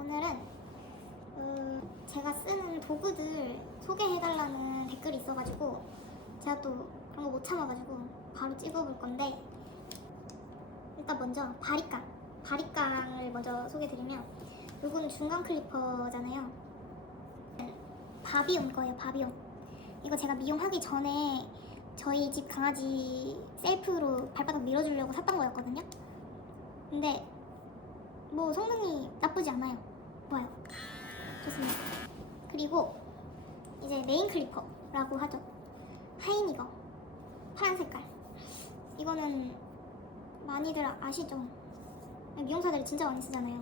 오늘은 그 제가 쓰는 도구들 소개해달라는 댓글이 있어가지고 제가 또 그런 거 못 참아가지고 바로 찍어볼 건데 일단 먼저 바리깡. 바리깡을 먼저 소개드리면 요거는 중간 클리퍼잖아요. 바비온 거예요 바비온. 이거 제가 미용하기 전에 저희 집 강아지 셀프로 발바닥 밀어주려고 샀던 거였거든요. 근데 뭐 성능이 나쁘지 않아요. 좋아요. 좋습니다. 그리고 이제 메인 클리퍼라고 하죠. 하이니거 파란 색깔. 이거는 많이들 아시죠? 미용사들이 진짜 많이 쓰잖아요.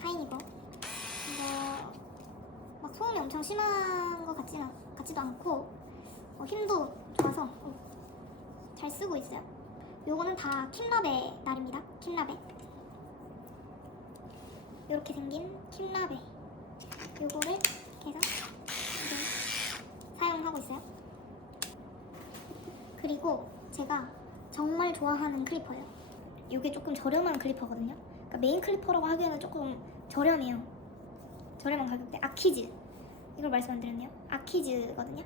하이니거. 이거 막 소음이 엄청 심한 것 같지는 같지도 않고 어, 힘도 좋아서 어, 잘 쓰고 있어요. 요거는 다 킴라베 날입니다. 킴라베. 이렇게 생긴 킴라베 요거를 이제 사용하고 있어요. 그리고 제가 정말 좋아하는 클리퍼예요. 이게 조금 저렴한 클리퍼거든요. 그러니까 메인 클리퍼라고 하기에는 조금 저렴해요. 저렴한 가격대. 아키즈. 이걸 말씀 안 드렸네요. 아키즈거든요.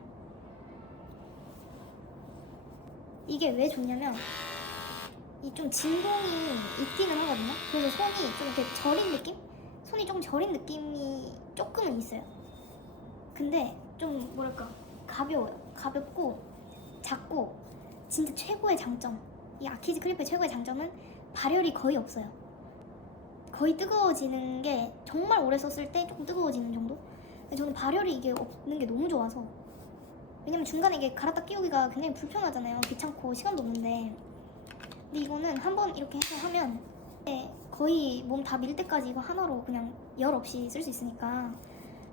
이게 왜 좋냐면 이 좀 진동이 있기는 하거든요. 그래서 손이 좀 이렇게 저린 느낌? 손이 조금 저린 느낌이 조금은 있어요. 근데 좀 뭐랄까 가벼워요. 가볍고 작고 진짜 최고의 장점. 이 아키즈 클리프의 최고의 장점은 발열이 거의 없어요. 거의 뜨거워지는 게 정말 오래 썼을 때 조금 뜨거워지는 정도? 저는 발열이 이게 없는 게 너무 좋아서 왜냐면 중간에 이게 갈았다 끼우기가 굉장히 불편하잖아요. 귀찮고 시간도 없는데 근데 이거는 한번 이렇게 해서 하면 네, 거의 몸 다 밀 때까지 이거 하나로 그냥 열 없이 쓸 수 있으니까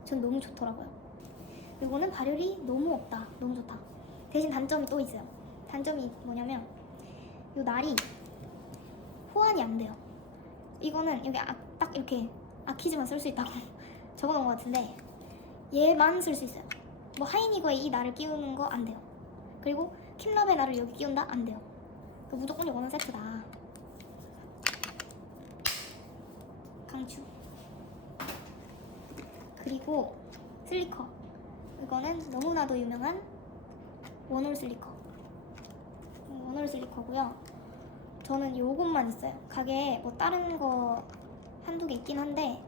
전 너무 좋더라고요. 이거는 발열이 너무 없다. 너무 좋다. 대신 단점이 또 있어요. 단점이 뭐냐면 이 날이 호환이 안 돼요. 이거는 여기 아, 딱 이렇게 아키즈만 쓸 수 있다고 적어놓은 것 같은데 얘만 쓸 수 있어요. 뭐 하이니거에 이 날을 끼우는 거 안 돼요. 그리고 킴라베 날을 여기 끼운다 안 돼요. 그 무조건 이거는 세트다. 강추. 그리고 슬리커. 이거는 너무나도 유명한 원홀 슬리커. 음, 원홀 슬리커고요. 저는 요것만 있어요. 가게에 뭐 다른 거 한두 개 있긴 한데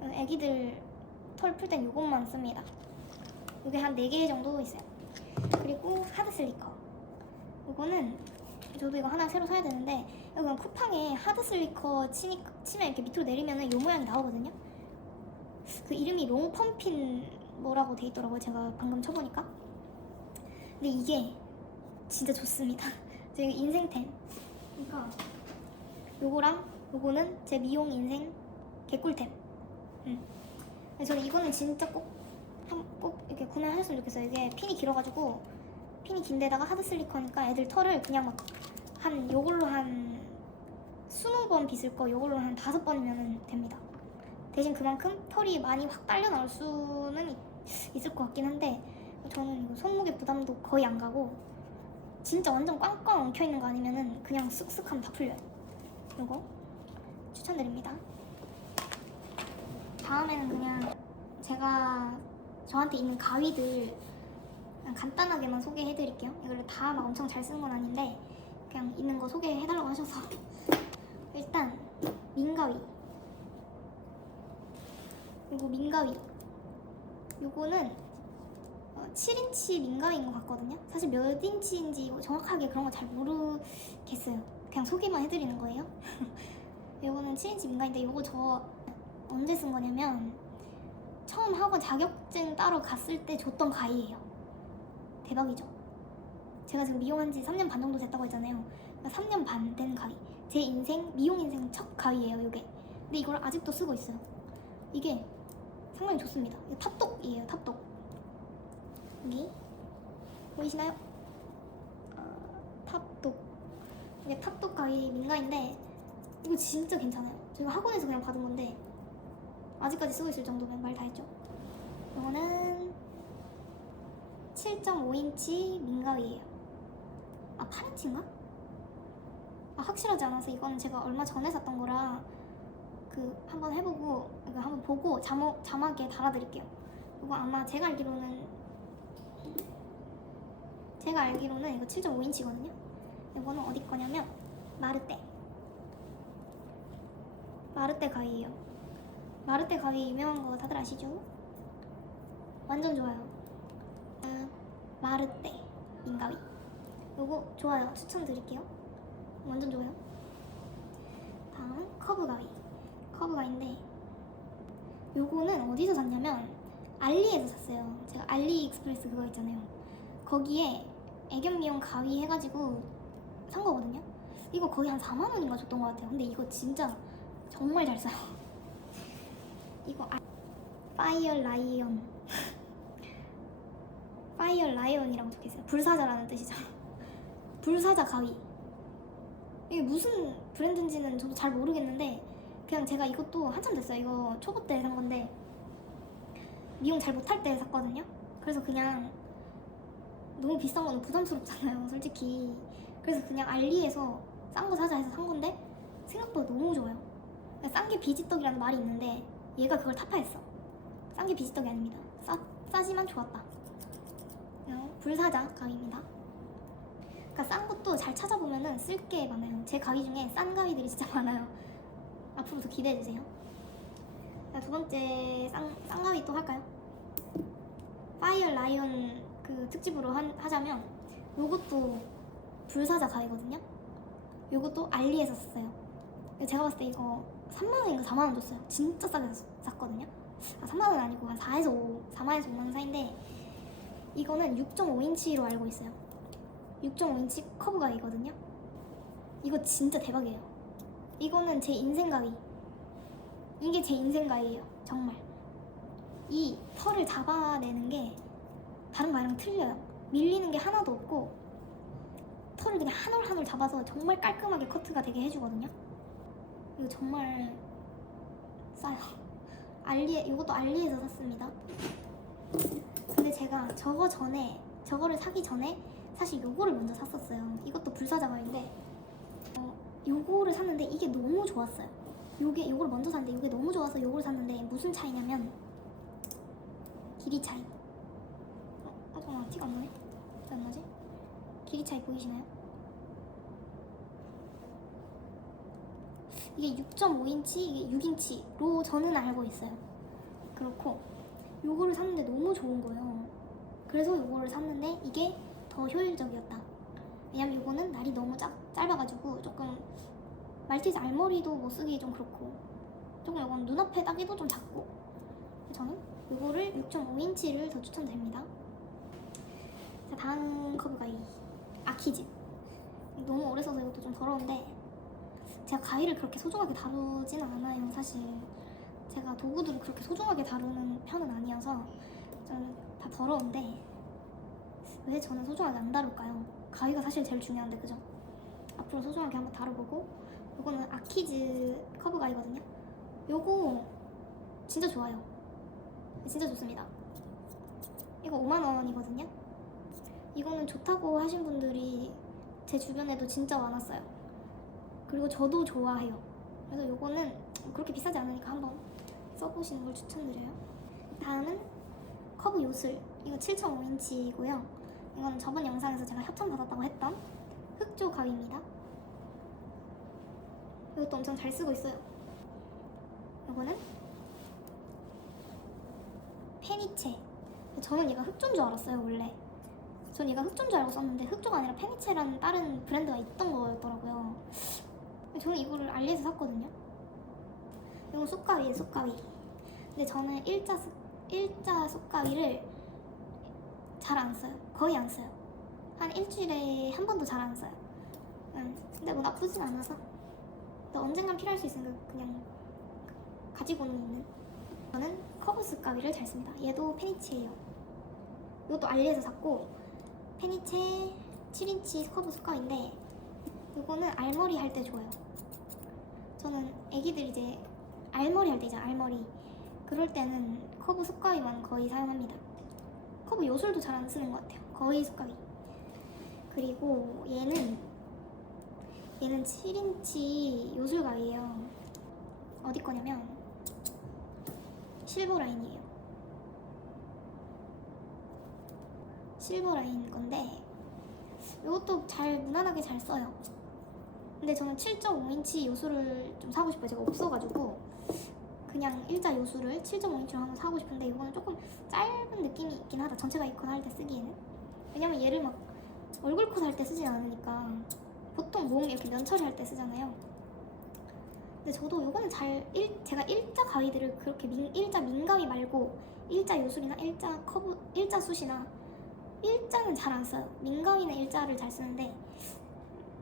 어, 애기들 털 풀 땐 요것만 씁니다. 이게 한 4개 정도 있어요. 그리고 하드 슬리커. 이거는 저도 이거 하나 새로 사야 되는데 이건 쿠팡에 하드 슬리커 치니, 치면 이렇게 밑으로 내리면 요 모양이 나오거든요. 그 이름이 롱펌핀 뭐라고 돼 있더라고요. 제가 방금 쳐보니까. 근데 이게 진짜 좋습니다. 제 인생템. 그러니까 요거랑 요거는 제 미용 인생 개꿀템. 음. 저는 이거는 진짜 꼭, 한, 꼭 이렇게 구매하셨으면 좋겠어요. 이게 핀이 길어가지고 핀이 긴 데다가 하드 슬리커니까 애들 털을 그냥 막 한 요걸로 한 20번 빗을 거 요걸로 한 5번이면 됩니다. 대신 그만큼 털이 많이 확 딸려 나올 수는 있, 있을 것 같긴 한데 저는 이거 손목에 부담도 거의 안 가고 진짜 완전 꽝꽝 엉켜 있는 거 아니면은 그냥 쓱쓱 하면 다 풀려요. 이거 추천드립니다. 다음에는 그냥 제가 저한테 있는 가위들 그냥 간단하게만 소개해드릴게요. 이걸 다 막 엄청 잘 쓰는 건 아닌데 그냥 있는 거 소개해달라고 하셔서 일단 민가위 그리고 민가위 요거는 어, 7인치 민가위인 것 같거든요. 사실 몇 인치인지 정확하게 그런 거 잘 모르겠어요. 그냥 소개만 해드리는 거예요. 요거는 7인치 민가인데 요거 저 언제 쓴 거냐면 처음 학원 자격증 따러 갔을 때 줬던 가위예요. 대박이죠. 제가 지금 미용한 지 3년 반 정도 됐다고 했잖아요. 그러니까 3년 반 된 가위. 제 인생 미용 인생 첫 가위예요, 이게. 근데 이걸 아직도 쓰고 있어요. 이게 상당히 좋습니다. 이거 탑독이에요, 탑독. 여기 보이시나요? 어, 탑독. 이게 탑독 가위 민가인데 이거 진짜 괜찮아요. 제가 학원에서 그냥 받은 건데 아직까지 쓰고 있을 정도면 말 다 했죠. 이거는 7.5인치 민가위예요. 아 8인치인가? 아 확실하지 않아서 이거는 제가 얼마 전에 샀던 거라 그 한번 해보고 그 한번 보고 자막 자막에 달아드릴게요. 이거 아마 제가 알기로는 제가 알기로는 이거 7.5인치거든요. 이거는 어디 거냐면 마르떼. 마르떼 가위예요. 마르떼 가위 유명한 거 다들 아시죠? 완전 좋아요. 아, 마르떼 민가위. 요거 좋아요. 추천드릴게요. 완전 좋아요. 다음은 커브 가위. 커브 가위인데 요거는 어디서 샀냐면 알리에서 샀어요. 제가 알리익스프레스 그거 있잖아요. 거기에 애견 미용 가위 해가지고 산 거거든요. 이거 거의 한 4만 원인가 줬던 것 같아요. 근데 이거 진짜 정말 잘 써요. 이거 아, 파이어 라이언 파이어 라이언이라고 적혀있어요. 불사자라는 뜻이죠. 불사자 가위. 이게 무슨 브랜드인지는 저도 잘 모르겠는데 그냥 제가 이것도 한참 됐어요. 이거 초보 때 산 건데 미용 잘 못할 때 샀거든요. 그래서 그냥 너무 비싼 거는 부담스럽잖아요, 솔직히. 그래서 그냥 알리에서 싼 거 사자 해서 산 건데 생각보다 너무 좋아요. 싼 게 비지떡이라는 말이 있는데 얘가 그걸 타파했어. 싼 게 비지떡이 아닙니다. 싸, 싸지만 좋았다. 어, 불사자 가위입니다. 그러니까 싼 것도 잘 찾아보면은 쓸 게 많아요. 제 가위 중에 싼 가위들이 진짜 많아요. 앞으로도 기대해 주세요. 자, 두 번째 쌍, 쌍가위 또 할까요? 파이어 라이언 그 특집으로 한, 하자면 요것도 불사자 가위거든요. 요것도 알리에서 샀어요. 제가 봤을 때 이거 3만 원인가 4만 원 줬어요. 진짜 싸게 샀- 샀거든요. 아, 3만 원 아니고 한 4에서 5, 4만에서 5만 원 사이인데 이거는 6.5인치로 알고 있어요. 6.5인치 커브 가위거든요. 이거 진짜 대박이에요. 이거는 제 인생 가위. 이게 제 인생 가위예요. 정말. 이 털을 잡아내는 게 다른 가위랑 틀려요. 밀리는 게 하나도 없고 털을 그냥 한 올 한 올 잡아서 정말 깔끔하게 커트가 되게 해주거든요. 이거 정말 싸요. 알리에 이것도 알리에서 샀습니다. 근데 제가 저거 전에 저거를 사기 전에 사실 요거를 먼저 샀었어요. 이것도 불사자 가위인데 어, 요거를 샀는데 이게 너무 좋았어요. 요게 요걸 먼저 샀는데 요게 너무 좋아서 요걸 샀는데 무슨 차이냐면 길이 차이. 어, 아 잠깐만 티가 안 나네. 왜안 나지? 길이 차이 보이시나요? 이게 6.5인치, 이게 6인치로 저는 알고 있어요. 그렇고 요거를 샀는데 너무 좋은 거예요. 그래서 요거를 샀는데 이게 더 효율적이었다. 왜냐면 요거는 날이 너무 작, 짧아가지고 조금 말티즈 알머리도 못 쓰기 좀 그렇고 조금 요건 눈앞에 따기도 좀 작고 저는 요거를 6.5인치를 더 추천드립니다. 자 다음 커브 가위 아키즈 너무 오래 써서 이것도 좀 더러운데 제가 가위를 그렇게 소중하게 다루지는 않아요 사실 제가 도구들을 그렇게 소중하게 다루는 편은 아니어서 좀다 더러운데 왜 저는 소중하게 안 다룰까요? 가위가 사실 제일 중요한데 그죠? 앞으로 소중하게 한번 다뤄보고 요거는 아키즈 커브 가위거든요. 요거 진짜 좋아요. 진짜 좋습니다. 이거 5만 원이거든요. 이거는 좋다고 하신 분들이 제 주변에도 진짜 많았어요. 그리고 저도 좋아해요. 그래서 요거는 그렇게 비싸지 않으니까 한번 써보시는 걸 추천드려요. 다음은 커브 요술. 이거 7.5인치이고요. 이건 저번 영상에서 제가 협찬 받았다고 했던 흑조 가위입니다. 이것도 엄청 잘 쓰고 있어요. 이거는 페니체. 저는 얘가 흑조인 줄 알았어요 원래. 전 얘가 흑조인 줄 알고 썼는데 흑조가 아니라 페니체라는 다른 브랜드가 있던 거였더라고요. 저는 이거를 알리에서 샀거든요 이건 쑥가위예요 쑥가위 근데 저는 일자 쑥, 일자 쑥가위를 잘 안 써요. 거의 안 써요. 한 일주일에 한 번도 잘 안 써요. 음, 근데 뭐 나쁘진 않아서. 또 언젠간 필요할 수 있으니까 그냥 가지고는 있는. 저는 커브스 가위를 잘 씁니다. 얘도 페니체예요. 이것도 알리에서 샀고 페니체 7인치 커브 가위인데 이거는 알머리 할 때 좋아요. 저는 애기들 이제 알머리 할때 이제 알머리 그럴 때는 커브 숟가위만 거의 사용합니다 커브 요술도 잘 안 쓰는 것 같아요 거의 숟가위 그리고 얘는 얘는 7인치 요술 가위예요 어디 거냐면 실버 라인이에요. 실버 라인 건데 이것도 잘 무난하게 잘 써요. 근데 저는 7.5인치 요술을 좀 사고 싶어요. 제가 없어가지고 그냥 일자 요술을 7.5인치로 한번 사고 싶은데 이거는 조금 짧은 느낌이 있긴 하다. 전체 가이콘 할때 쓰기에는 왜냐면 얘를 막 얼굴 컷 할 때 쓰진 않으니까 보통 몸 이렇게 면 처리할 때 쓰잖아요. 근데 저도 요거는 잘 일, 제가 일자 가위들을 그렇게 민, 일자 민가위 말고 일자 요술이나 일자 커브 일자 숱이나 일자는 잘 안 써요. 민가위는 일자를 잘 쓰는데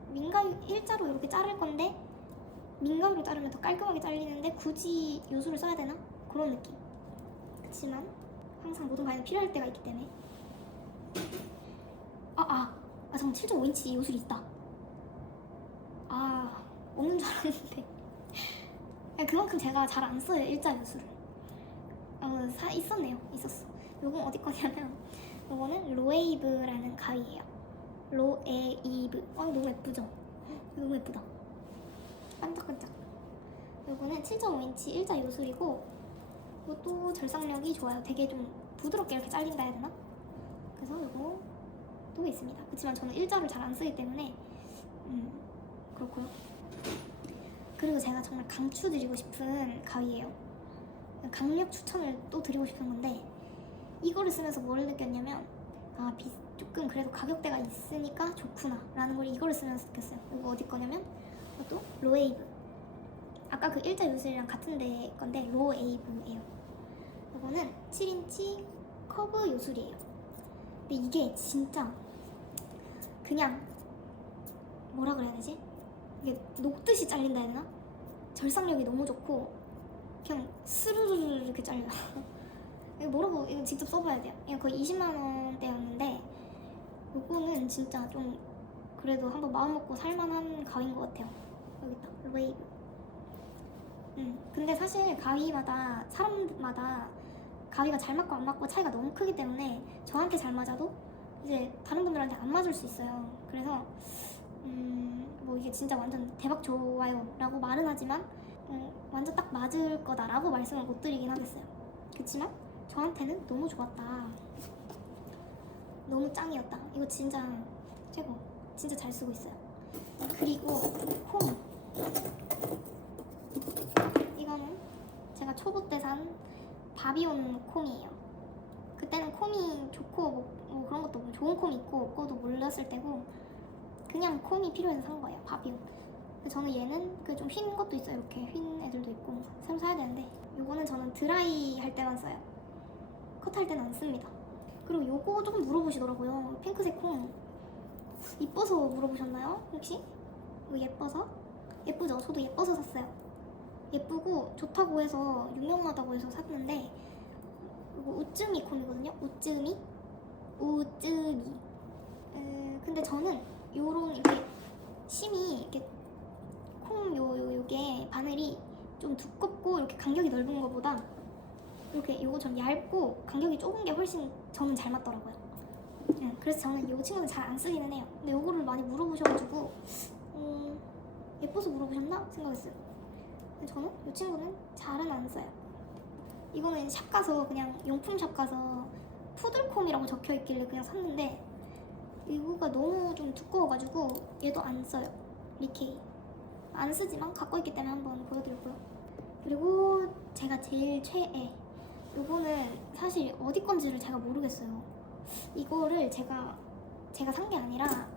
민가위 일자로 이렇게 자를 건데 민가위로 자르면 더 깔끔하게 잘리는데 굳이 요술을 써야 되나 그런 느낌. 그렇지만 항상 모든 가위는 필요할 때가 있기 때문에 아 아 아 잠깐 7.5인치 요술이 있다. 아 없는 줄 알았는데 그냥 그만큼 제가 잘 안 써요 일자 요술을. 어, 사 있었네요 있었어. 요건 어디 거냐면 요거는 로에이브라는 가위예요. 로에이브. 아 너무 예쁘죠? 너무 예쁘다. 반짝반짝. 요거는 7.5인치 일자 요술이고 이것도 절삭력이 좋아요. 되게 좀 부드럽게 이렇게 잘린다 해야 되나? 그래서 요거도 있습니다. 그렇지만 저는 일자를 잘 안 쓰기 때문에 음 그렇고요. 그리고 제가 정말 강추드리고 싶은 가위예요. 강력 추천을 또 드리고 싶은 건데 이거를 쓰면서 뭘 느꼈냐면 아 비, 조금 그래도 가격대가 있으니까 좋구나 라는 걸 이거를 쓰면서 느꼈어요 이거 어디 거냐면 이것도 로에이브 아까 그 일자 요술이랑 같은 데 건데 로에이브예요 이거는 7인치 커브 요술이에요 근데 이게 진짜 그냥 뭐라 그래야 되지? 이게 녹듯이 잘린다 해야 되나? 절삭력이 너무 좋고 그냥 스르르르 이렇게 잘려 이거 뭐라고 이거 직접 써봐야 돼요. 이거 거의 20만 원대였는데 이거는 진짜 좀 그래도 한번 마음 먹고 살만한 가위인 것 같아요. 여기 있다. 웨이브. 음, 근데 사실 가위마다 사람마다 가위가 잘 맞고 안 맞고 차이가 너무 크기 때문에 저한테 잘 맞아도 이제 다른 분들한테 안 맞을 수 있어요. 그래서 음, 뭐 이게 진짜 완전 대박 좋아요라고 말은 하지만 음, 완전 딱 맞을 거다라고 말씀을 못 드리긴 하겠어요. 그렇지만 저한테는 너무 좋았다. 너무 짱이었다. 이거 진짜 최고. 진짜 잘 쓰고 있어요. 그리고 홈. 이거는 제가 초보 때 산 바비온 콤이에요. 그때는 콤이 좋고 뭐, 뭐 그런 것도 없고 좋은 콤이 있고 없고도 몰랐을 때고 그냥 콤이 필요해서 산 거예요. 바비온. 저는 얘는 그 좀 휜 것도 있어요. 이렇게 휜 애들도 있고 새로 사야 되는데 요거는 저는 드라이 할 때만 써요. 컷 할 때는 안 씁니다. 그리고 요거 조금 물어보시더라고요. 핑크색 콩. 이뻐서 물어보셨나요? 혹시? 이거 예뻐서? 예쁘죠? 저도 예뻐서 샀어요. 예쁘고 좋다고 해서 유명하다고 해서 샀는데 이거 우쯔미 콩이거든요. 우쯔미? 우쯔미. 음, 근데 저는 요런 이렇게 심이 이렇게 콩 요, 요, 요게 바늘이 좀 두껍고 이렇게 간격이 넓은 것보다 이렇게 요거 좀 얇고 간격이 좁은 게 훨씬 저는 잘 맞더라고요. 응, 그래서 저는 요 친구는 잘 안 쓰기는 해요. 근데 요거를 많이 물어보셔가지고 음, 예뻐서 물어보셨나 생각했어요. 근데 저는 요 친구는 잘은 안 써요. 이거는 샵 가서 그냥 용품 샵 가서 푸들콤이라고 적혀 있길래 그냥 샀는데 이거가 너무 좀 두꺼워가지고 얘도 안 써요. 리케이 안 쓰지만 갖고 있기 때문에 한번 보여드리고요. 그리고 제가 제일 최애 요거는 사실 어디 건지를 제가 모르겠어요. 이거를 제가 제가 산 게 아니라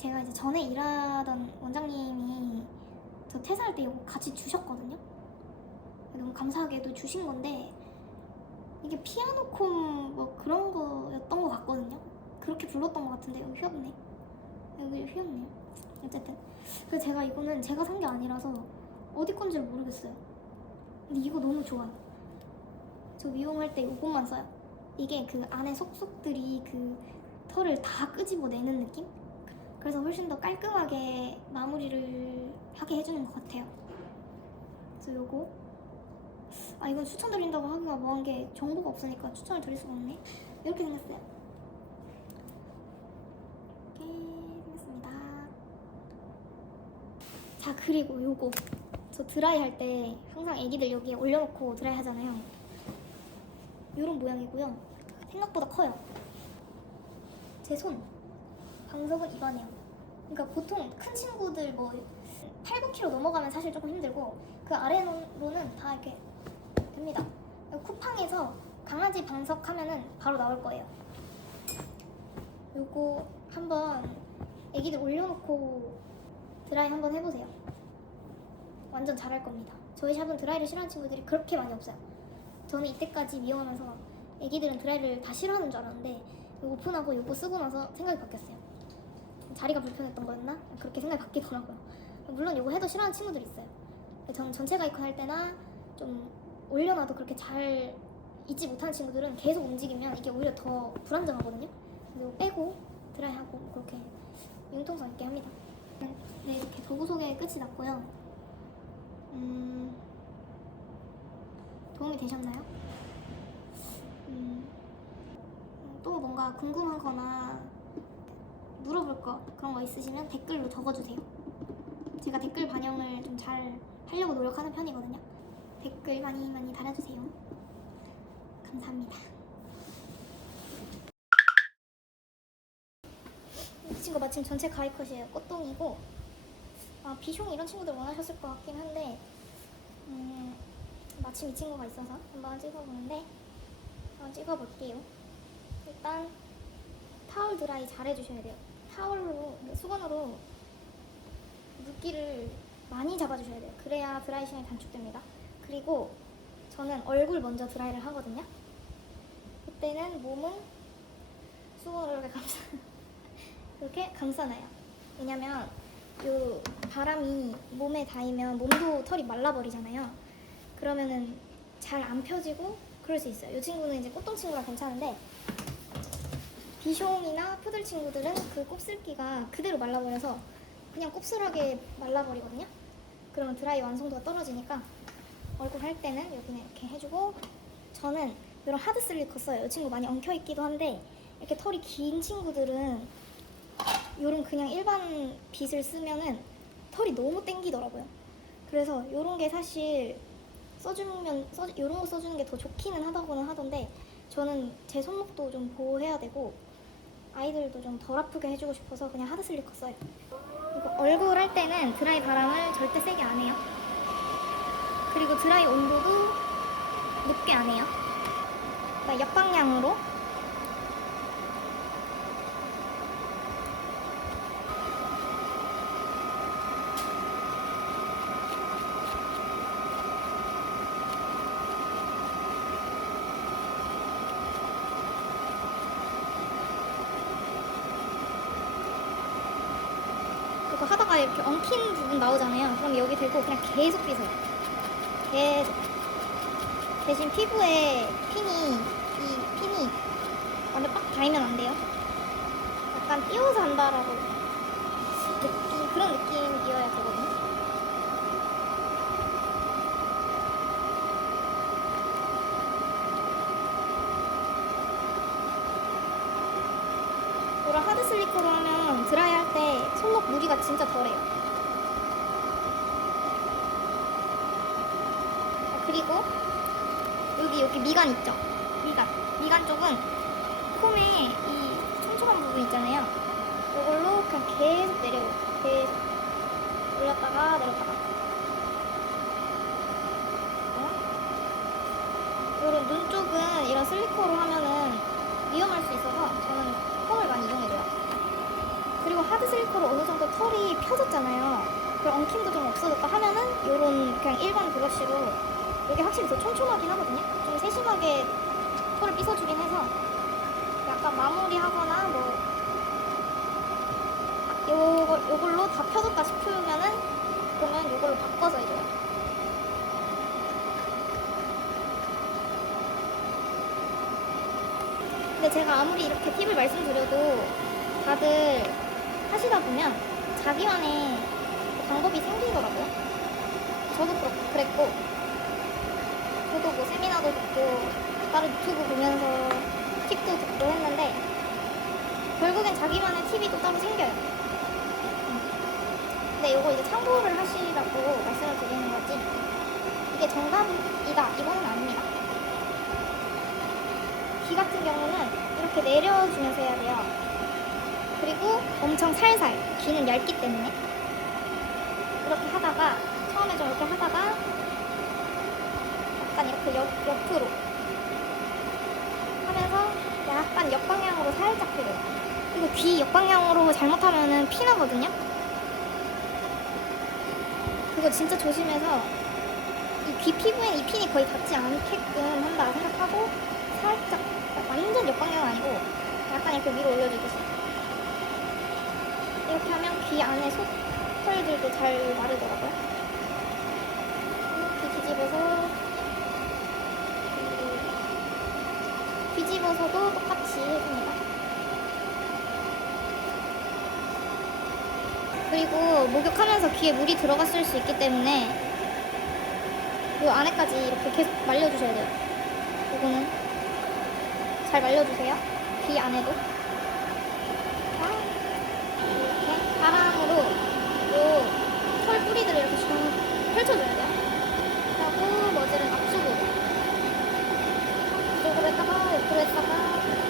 제가 이제 전에 일하던 원장님이 저 퇴사할 때 이거 같이 주셨거든요. 너무 감사하게도 주신 건데 이게 피아노콤 뭐 그런 거였던 것 같거든요. 그렇게 불렀던 것 같은데 여기 휘었네. 여기 휘었네요. 어쨌든 그래서 제가 이거는 제가 산 게 아니라서 어디 건지를 모르겠어요. 근데 이거 너무 좋아요. 저 미용할 때 이것만 써요. 이게 그 안에 속속들이 그 털을 다 끄집어내는 느낌? 그래서 훨씬 더 깔끔하게 마무리를 하게 해주는 것 같아요. 그래서 요거 아 이건 추천드린다고 하기가 뭐한 게 정보가 없으니까 추천을 드릴 수가 없네. 이렇게 생겼어요. 이렇게 생겼습니다. 자 그리고 요거 저 드라이 할 때 항상 애기들 여기에 올려놓고 드라이 하잖아요. 이런 모양이고요. 생각보다 커요. 제 손. 방석은 이만해요. 그러니까 보통 큰 친구들 뭐 8, 9kg 넘어가면 사실 조금 힘들고 그 아래로는 다 이렇게 됩니다. 쿠팡에서 강아지 방석 하면은 바로 나올 거예요. 요거 한번 애기들 올려놓고 드라이 한번 해보세요. 완전 잘할 겁니다. 저희 샵은 드라이를 싫어하는 친구들이 그렇게 많이 없어요. 저는 이때까지 미용하면서 애기들은 드라이를 다 싫어하는 줄 알았는데 이거 오픈하고 요거 쓰고 나서 생각이 바뀌었어요. 자리가 불편했던 거였나? 그렇게 생각이 바뀌더라고요. 물론 요거 해도 싫어하는 친구들이 있어요. 저는 전체 가이콘 할 때나 좀 올려놔도 그렇게 잘 잊지 못하는 친구들은 계속 움직이면 이게 오히려 더 불안정하거든요. 그리고 빼고 드라이하고 그렇게 융통성 있게 합니다. 네, 이렇게 도구 소개 끝이 났고요. 음, 도움이 되셨나요? 음, 또 뭔가 궁금하거나 물어볼 거 그런 거 있으시면 댓글로 적어주세요. 제가 댓글 반영을 좀 잘 하려고 노력하는 편이거든요. 댓글 많이 많이 달아주세요. 감사합니다. 이 친구 마침 전체 가이컷이에요. 꽃동이고 아 비숑 이런 친구들 원하셨을 것 같긴 한데 음, 마침 이 친구가 있어서 한번 찍어보는데 한번 찍어볼게요. 일단 타월 드라이 잘 해주셔야 돼요. 타월로 수건으로 물기를 많이 잡아주셔야 돼요. 그래야 드라이 시간이 단축됩니다. 그리고 저는 얼굴 먼저 드라이를 하거든요. 그때는 몸은 수건으로 이렇게 감싸 이렇게 감싸놔요. 왜냐면 요 바람이 몸에 닿으면 몸도 털이 말라버리잖아요. 그러면은 잘 안 펴지고 그럴 수 있어요. 이 친구는 이제 꽃동 친구라 괜찮은데 비숑이나 푸들 친구들은 그 곱슬기가 그대로 말라버려서 그냥 곱슬하게 말라버리거든요. 그러면 드라이 완성도가 떨어지니까 얼굴 할 때는 여기는 이렇게 해주고 저는 이런 하드 슬리커 써요. 이 친구 많이 엉켜 있기도 한데 이렇게 털이 긴 친구들은 이런 그냥 일반 빗을 쓰면은 털이 너무 땡기더라고요. 그래서 이런 게 사실 써주면 써 이런 거 써주는 게 더 좋기는 하다고는 하던데 저는 제 손목도 좀 보호해야 되고 아이들도 좀 덜 아프게 해주고 싶어서 그냥 하드 슬리커 써요. 그리고 얼굴 할 때는 드라이 바람을 절대 세게 안 해요. 그리고 드라이 온도도 높게 안 해요. 그러니까 역방향으로 그거 하다가 이렇게 엉킨 부분 나오잖아요. 그럼 여기 들고 그냥 계속 빗어요. 계속. 대신 피부에 핀이, 이 핀이 완전 빡 닿으면 안 돼요. 약간 띄워서 한다라고 느낌, 그런 느낌이어야 되거든요. 이런 하드 슬리커로 하면 드라이 할 때 손목 무리가 진짜 덜해요. 그리고 여기 여기 미간 있죠? 미간. 미간 쪽은 콤의 이 촘촘한 부분 있잖아요. 이걸로 그냥 계속 내려요. 계속 올렸다가 내렸다가. 이런 눈 쪽은 이런 슬리커로 하면은 위험할 수 있어서 저는 폼을 많이 이용해줘요. 그리고 하드 슬리커로 어느 정도 털이 펴졌잖아요. 그 엉킴도 좀 없어졌다 하면은 이런 그냥 일반 브러쉬로 이게 확실히 더 촘촘하긴 하거든요. 좀 세심하게 털을 빗어주긴 해서 약간 마무리하거나 뭐 요거 요걸로 다 펴졌다 싶으면은 그러면 요걸로 바꿔서 해줘요. 근데 제가 아무리 이렇게 팁을 말씀드려도 다들 하시다 보면 자기만의 방법이 생기더라고요. 저도 그렇- 그랬고, 저도 뭐 세미나도 듣고, 다른 유튜브 보면서 팁도 듣고 했는데, 결국엔 자기만의 팁이 또 따로 생겨요. 음. 근데 이거 이제 참고를 하시라고 말씀을 드리는 거지. 이게 정답이다. 이거는 아닙니다. 귀 같은 경우는 이렇게 내려주면서 해야 돼요. 그리고 엄청 살살. 귀는 얇기 때문에. 이렇게 하다가, 처음에 좀 이렇게 하다가, 이렇게 옆, 옆으로. 하면서 약간 역방향으로 살짝 해요. 이거 귀 역방향으로 잘못하면은 피 나거든요? 그거 진짜 조심해서 이 귀 피부엔 이 핀이 거의 닿지 않게끔 한다 생각하고 살짝 완전 역방향 아니고 약간 이렇게 위로 올려주듯이 이렇게 하면 귀 안에 속털들도 잘 마르더라고요 이렇게 뒤집어서 그리고 뒤집어서도 똑같이 해줍니다 그리고 목욕하면서 귀에 물이 들어갔을 수 있기 때문에 이 안에까지 이렇게 계속 말려주셔야 돼요. 이거는 잘 말려주세요. 귀 안에도. 자, 이렇게 바람으로 요 털 뿌리들을 이렇게 쭉 펼쳐줘야 돼요. 하고 머지는 앞 쪽으로. 앞쪽으